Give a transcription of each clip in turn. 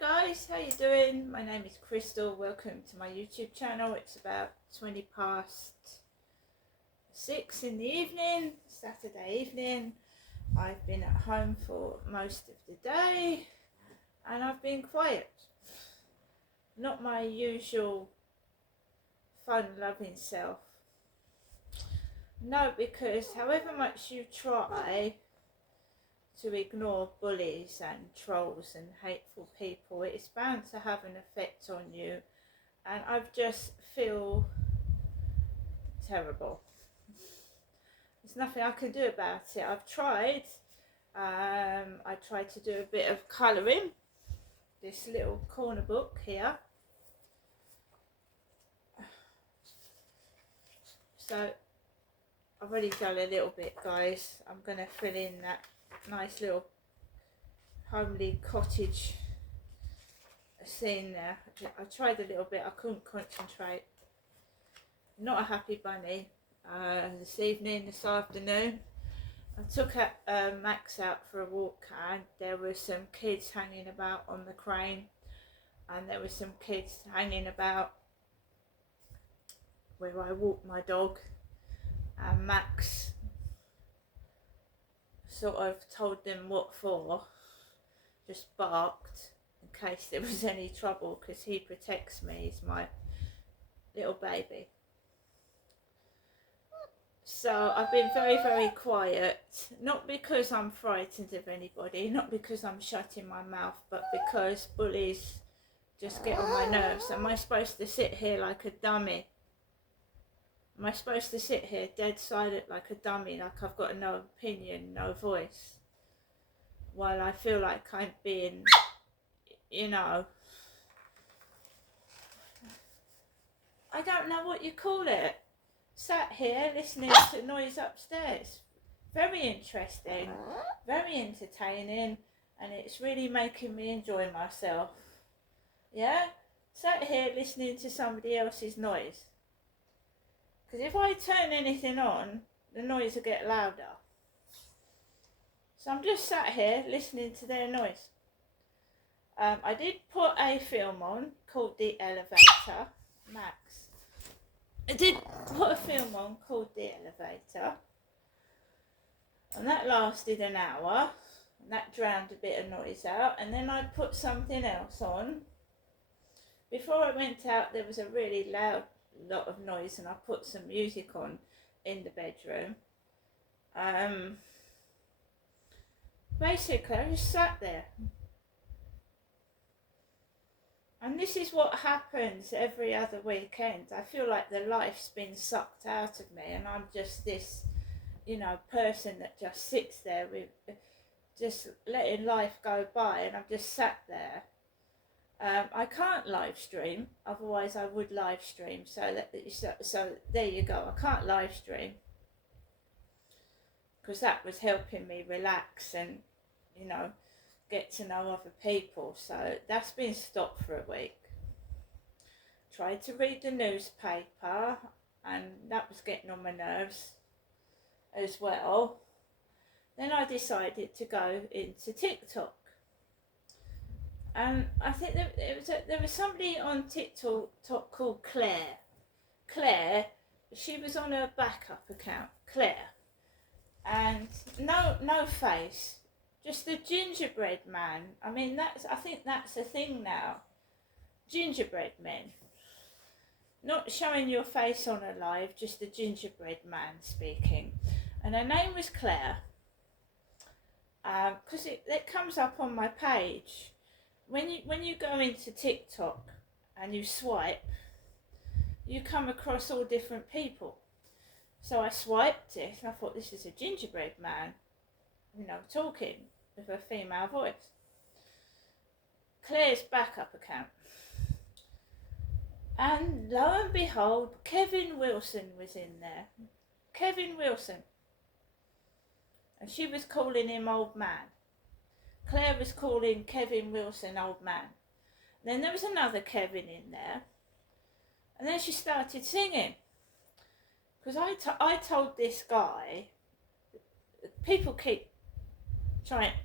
guys, how you doing? My name is Crystal. Welcome to my YouTube channel. It's about 20 past 6 in the evening, Saturday evening. I've been at home for most of the day and I've been quiet. Not my usual fun-loving self. No, because however much you try to ignore bullies and trolls and hateful people, it's bound to have an effect on you, and I just feel terrible. There's nothing I can do about it. I've tried. I tried to do a bit of colouring. This little corner book here. So I've already done a little bit, guys. I'm going to fill in that nice little homely cottage scene there. I tried a little bit, I couldn't concentrate. Not a happy bunny. This afternoon, I took Max out for a walk and there were some kids hanging about on the crane, and there were some kids hanging about where I walk my dog, and Max sort of told them what for, just barked in case there was any trouble, because he protects me, he's my little baby. So I've been very quiet, not because I'm frightened of anybody, not because I'm shutting my mouth, but because bullies just get on my nerves. Am I supposed to sit here like a dummy? Am I supposed to sit here dead silent like a dummy, like I've got no opinion, no voice, while I feel like I'm being, you know, I don't know what you call it, sat here listening to noise upstairs. Very interesting, very entertaining, and it's really making me enjoy myself. Yeah? Sat here listening to somebody else's noise. Because if I turn anything on, the noise will get louder. So I'm just sat here listening to their noise. I did put a film on called The Elevator. Max. I did put a film on called The Elevator. And that lasted an hour. And that drowned a bit of noise out. And then I put something else on. Before I went out, there was a really loud lot of noise, and I put some music on in the bedroom. Basically I just sat there, and this is what happens every other weekend. I feel like the life's been sucked out of me, and I'm just this, you know, person that just sits there with just letting life go by, and I've just sat there. I can't live stream, otherwise I would live stream, so there you go. I can't live stream because that was helping me relax and, you know, get to know other people, so that's been stopped for a week. Tried to read the newspaper, and that was getting on my nerves as well. Then I decided to go into TikTok. And I think there was somebody on TikTok called Claire. Claire, she was on her backup account, Claire. And no face, just a gingerbread man. I mean, I think that's a thing now. Gingerbread men. Not showing your face on a live, just a gingerbread man speaking. And her name was Claire. Because it comes up on my page. When you go into TikTok and you swipe, you come across all different people. So I swiped it and I thought, this is a gingerbread man, you know, talking with a female voice. Claire's backup account. And lo and behold, Kevin Wilson was in there. Kevin Wilson. And she was calling him old man. Claire was calling Kevin Wilson old man. Then there was another Kevin in there. And then she started singing. Because I told this guy, people keep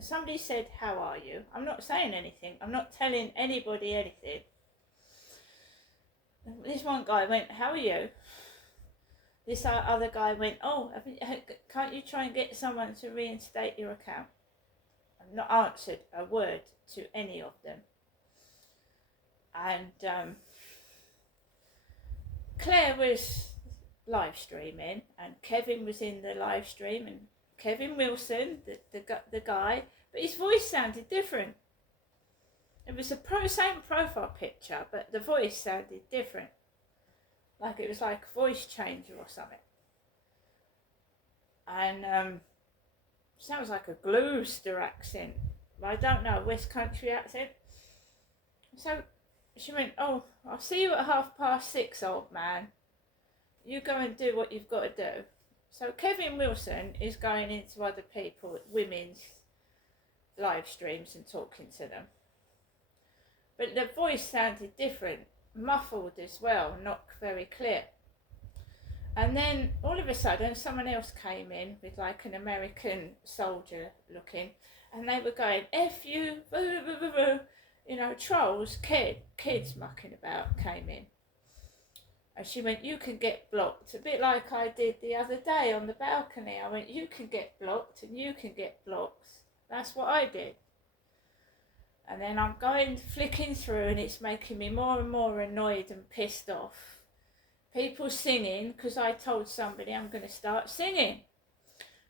somebody said, how are you? I'm not saying anything. I'm not telling anybody anything. This one guy went, how are you? This other guy went, oh, can't you try and get someone to reinstate your account? I've not answered a word to any of them. And Claire was live streaming, and Kevin was in the live stream, and Kevin Wilson, the guy, but his voice sounded different. It was the same profile picture, but the voice sounded different. Like it was like a voice changer or something. And sounds like a Gloucester accent. But I don't know, West Country accent. So she went, oh, I'll see you at 6:30, old man. You go and do what you've got to do. So Kevin Wilson is going into other people, women's live streams and talking to them. But the voice sounded different, muffled as well, not very clear. And then all of a sudden someone else came in with like an American soldier looking, and they were going, F you, boo, boo, boo, boo. You know, trolls, kids mucking about came in. And she went, you can get blocked. A bit like I did the other day on the balcony. I went, you can get blocked and you can get blocked. That's what I did. And then I'm flicking through, and it's making me more and more annoyed and pissed off. People singing, because I told somebody I'm going to start singing.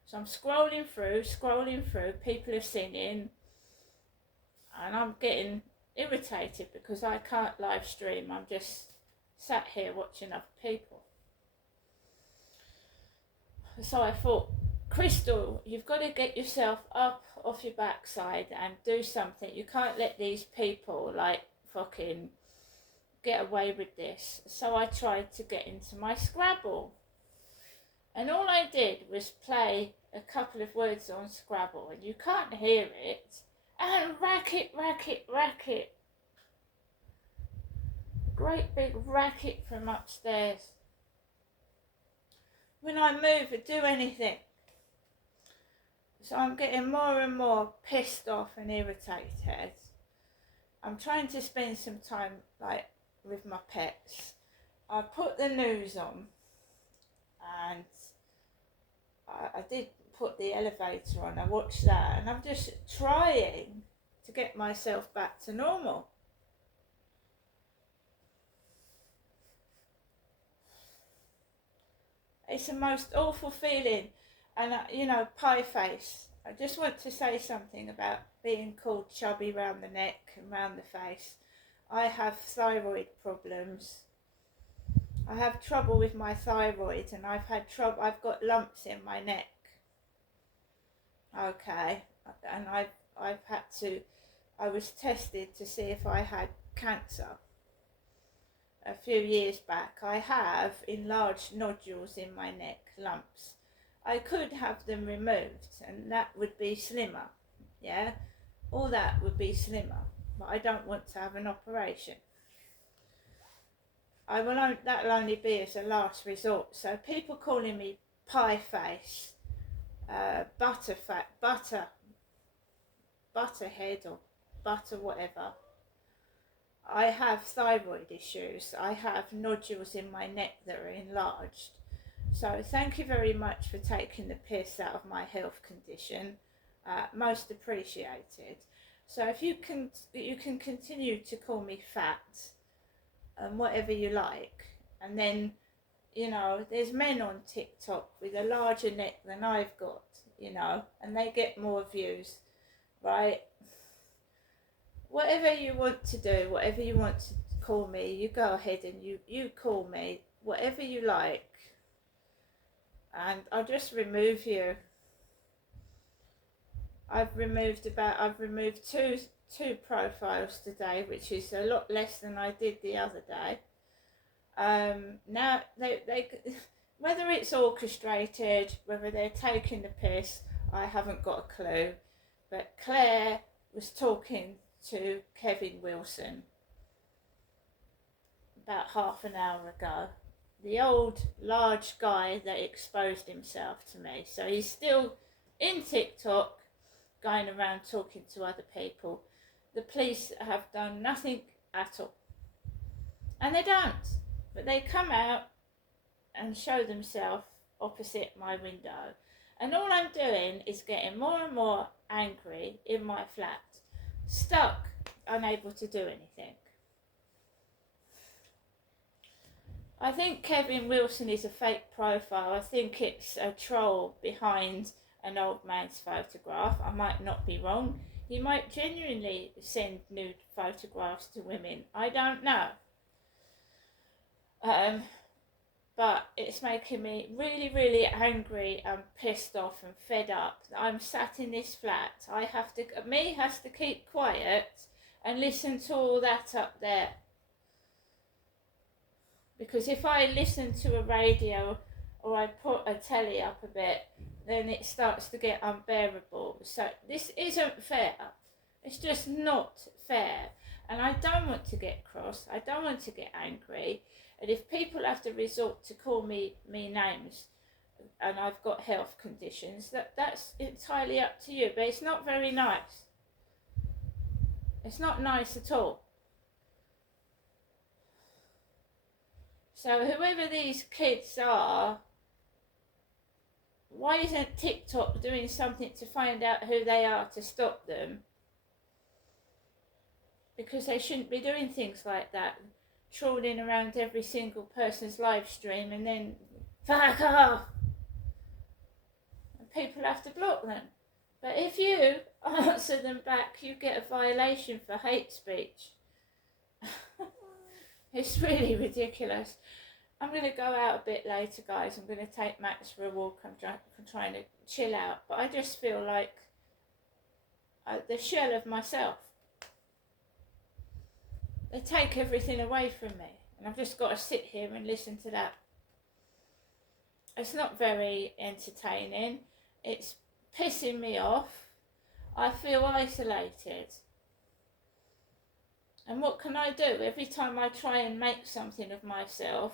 So I'm scrolling through, people are singing, and I'm getting irritated because I can't live stream. I'm just sat here watching other people. So I thought, Crystal, you've got to get yourself up off your backside and do something. You can't let these people like fucking get away with this. So I tried to get into my Scrabble, and all I did was play a couple of words on Scrabble, and you can't hear it, and racket, great big racket from upstairs. When I move or do anything. So I'm getting more and more pissed off and irritated. I'm trying to spend some time like with my pets. I put the news on, and I did put the elevator on. I watched that, and I'm just trying to get myself back to normal. It's the most awful feeling. And, pie face. I just want to say something about being called chubby round the neck and round the face. I have thyroid problems. I have trouble with my thyroid, and I've got lumps in my neck. Okay. And I was tested to see if I had cancer a few years back. I have enlarged nodules in my neck, lumps. I could have them removed, and that would be slimmer, yeah? All that would be slimmer, but I don't want to have an operation. That'll only be as a last resort. So people calling me pie face, butterhead or butter whatever. I have thyroid issues. I have nodules in my neck that are enlarged. So thank you very much for taking the piss out of my health condition. Most appreciated. So if you can continue to call me fat and whatever you like. And then, there's men on TikTok with a larger neck than I've got, and they get more views, right? Whatever you want to do, whatever you want to call me, you go ahead and you call me, whatever you like. And I'll just remove you. I've removed two profiles today, which is a lot less than I did the other day. Now they whether it's orchestrated, whether they're taking the piss, I haven't got a clue. But Claire was talking to Kevin Wilson about half an hour ago. The old large guy that exposed himself to me. So he's still in TikTok going around talking to other people. The police have done nothing at all. And they don't. But they come out and show themselves opposite my window. And all I'm doing is getting more and more angry in my flat, stuck, unable to do anything. I think Kevin Wilson is a fake profile. I think it's a troll behind an old man's photograph. I might not be wrong. He might genuinely send nude photographs to women. I don't know. But it's making me really, really angry and pissed off and fed up. I'm sat in this flat. Me has to keep quiet and listen to all that up there. Because if I listen to a radio or I put a telly up a bit, then it starts to get unbearable. So this isn't fair. It's just not fair. And I don't want to get cross. I don't want to get angry. And if people have to resort to call me names and I've got health conditions, that's entirely up to you. But it's not very nice. It's not nice at all. So whoever these kids are, why isn't TikTok doing something to find out who they are to stop them? Because they shouldn't be doing things like that, trawling around every single person's live stream and then fuck off. And people have to block them. But if you answer them back, you get a violation for hate speech. It's really ridiculous. I'm going to go out a bit later, guys. I'm going to take Max for a walk. I'm trying to chill out. But I just feel like the shell of myself. They take everything away from me. And I've just got to sit here and listen to that. It's not very entertaining. It's pissing me off. I feel isolated. And what can I do? Every time I try and make something of myself,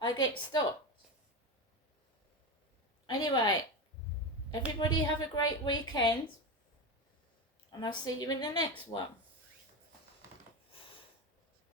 I get stopped. Anyway, everybody have a great weekend. And I'll see you in the next one.